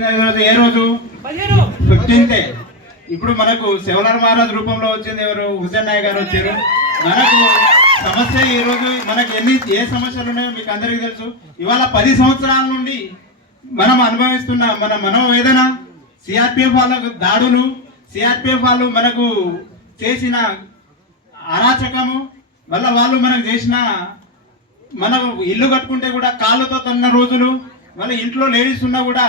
ఏ రోజు 15th. ఇప్పుడు మనకు శివలాల్ మహారాజ్ రూపంలో వచ్చింది ఎవరు? హుసేన్ నాయక్ గారు వచ్చారు. మనకు సమస్య ఈ రోజు మనకి ఏ సమస్యలు ఉన్నాయో మీకు అందరికీ తెలుసు. ఇవాళ 10 సంవత్సరాల నుండి మనం అనుభవిస్తున్న మన మనోవేదన, సిఆర్పిఎఫ్ వాళ్ళకు దాడులు, సిఆర్పిఎఫ్ వాళ్ళు మనకు చేసిన అరాచకము, మళ్ళీ వాళ్ళు మనకు చేసిన మనం ఇల్లు కట్టుకుంటే కూడా కాళ్ళతో తన్న రోజులు, మళ్ళీ ఇంట్లో లేడీస్ ఉన్నా కూడా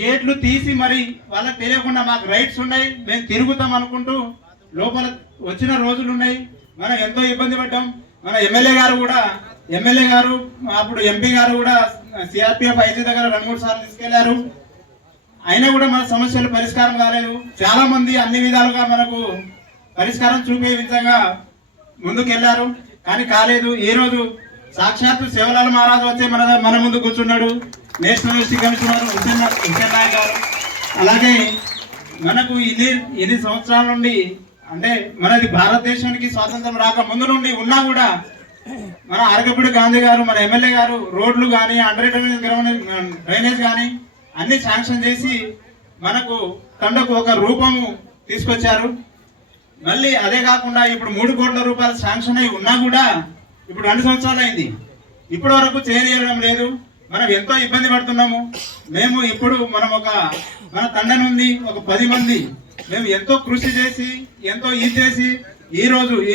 గేట్లు తీసి మరి వాళ్ళకి తెలియకుండా మాకు రైట్స్ ఉన్నాయి, మేము తిరుగుతాం అనుకుంటూ లోపల వచ్చిన రోజులు ఉన్నాయి. మనం ఎంతో ఇబ్బంది పడ్డాం. మన ఎమ్మెల్యే గారు అప్పుడు ఎంపీ గారు కూడా సిఆర్పిఎఫ్ ఐజీ దగ్గర 2-3 సార్లు తీసుకెళ్లారు. అయినా కూడా మన సమస్యలు పరిష్కారం కాలేదు. చాలా మంది అన్ని విధాలుగా మనకు పరిష్కారం చూపే విధంగా ముందుకెళ్లారు, కానీ కాలేదు. ఈ రోజు సాక్షాత్తు శివలాల్ మహారాజ్ వచ్చే మన ముందు కూర్చున్నాడు, national ST commissioner Hussain Naik garu. అలాగే మనకు ఎన్ని సంవత్సరాల నుండి అంటే మనది భారతదేశానికి స్వాతంత్రం రాక ముందు నుండి ఉన్నా కూడా మన అరకపూడి గాంధీ గారు, మన ఎమ్మెల్యే గారు రోడ్లు కానీ, అండర్ డ్రైనేజ్ కానీ అన్ని శాంక్షన్ చేసి మనకు తండకు ఒక రూపము తీసుకొచ్చారు. మళ్ళీ అదే కాకుండా ఇప్పుడు 3 కోట్ల రూపాయలు శాంక్షన్ అయి ఉన్నా కూడా ఇప్పుడు 2 సంవత్సరాలు అయింది, ఇప్పటి వరకు చేయడం లేదు. మనం ఎంతో ఇబ్బంది పడుతున్నాము. మేము ఇప్పుడు మన తండ నుండి ఒక 10 మంది మేము ఎంతో కృషి చేసి ఎంతో చేసి ఈ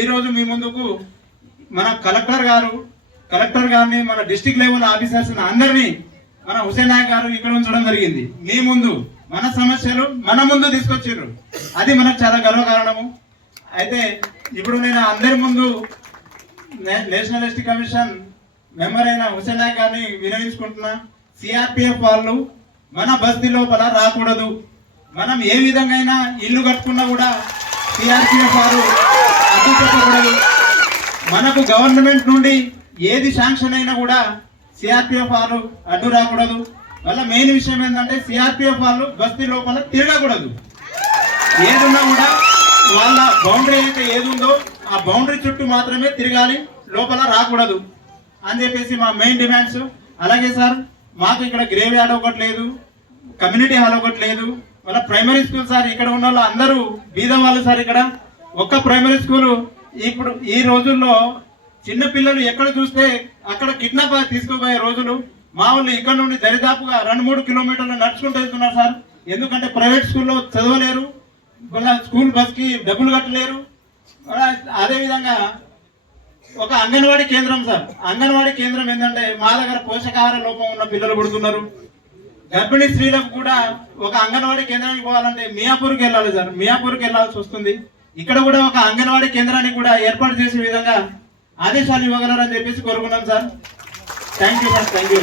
రోజు మీ ముందుకు మన కలెక్టర్ గారిని, మన డిస్ట్రిక్ట్ లెవెల్ ఆఫీసర్స్ అందరినీ మన హుసేన్ నాయక్ గారు ఇక్కడ ఉంచడం జరిగింది. మీ ముందు మన సమస్యలు మన ముందు తీసుకొచ్చారు, అది మనకు చాలా గర్వకారణము. అయితే ఇప్పుడు నేను అందరి ముందు నేషనల్ ఎస్టీ కమిషన్ మెంబర్ అయిన హుసేన్ నాయక్ గారిని వినవించుకుంటున్నా. సిఆర్పిఎఫ్ వాళ్ళు మన బస్తీ లోపల రాకూడదు. మనం ఏ విధంగా అయినా ఇల్లు కట్టుకున్నా కూడా సిఆర్పిఎఫ్ వారు అడ్డు చెప్పకూడదు. మనకు గవర్నమెంట్ నుండి ఏది శాంక్షన్ అయినా కూడా సిఆర్పిఎఫ్ వాళ్ళు అడ్డు రాకూడదు. వల్ల మెయిన్ విషయం ఏంటంటే సిఆర్పిఎఫ్ వాళ్ళు బస్తీ లోపల తిరగకూడదు. ఏదున్నా కూడా వాళ్ళ బౌండరీ అయితే ఏదుందో ఆ బౌండరీ చుట్టూ మాత్రమే తిరగాలి, లోపల రాకూడదు అని చెప్పేసి మా మెయిన్ డిమాండ్స్. అలాగే సార్, మాకు ఇక్కడ గ్రేవ్ యార్డ్ ఒకటి లేదు, కమ్యూనిటీ హాల్ ఒకటి లేదు, వాళ్ళ ప్రైమరీ స్కూల్ సార్ ఇక్కడ ఉన్న వాళ్ళు అందరూ బీద వాళ్ళు సార్. ఇక్కడ ఒక్క ప్రైమరీ స్కూలు ఇప్పుడు ఈ రోజుల్లో చిన్న పిల్లలు ఎక్కడ చూస్తే అక్కడ కిడ్నాప్ తీసుకుపోయే రోజులు. మా వాళ్ళు ఇక్కడ నుండి దరిదాపుగా 2-3 కిలోమీటర్లు నడుచుకుంటూ వెళ్తున్నారు సార్. ఎందుకంటే ప్రైవేట్ స్కూల్లో చదవలేరు, వాళ్ళ స్కూల్ బస్కి డబ్బులు కట్టలేరు. అదేవిధంగా ఒక అంగన్వాడీ కేంద్రం సార్, అంగన్వాడీ కేంద్రం ఏంటంటే మా దగ్గర పోషకాహార లోపం ఉన్న పిల్లలు పుడుతున్నారు. గర్భిణీ స్త్రీలకు కూడా ఒక అంగన్వాడీ కేంద్రానికి పోవాలంటే మియాపూర్కి వెళ్ళాలి సార్, మియాపూర్కి వెళ్ళాల్సి వస్తుంది. ఇక్కడ కూడా ఒక అంగన్వాడీ కేంద్రాన్ని కూడా ఏర్పాటు చేసే విధంగా ఆదేశాలు ఇవ్వగలరని చెప్పేసి కోరుకున్నాం sir. Thank you sir, thank you.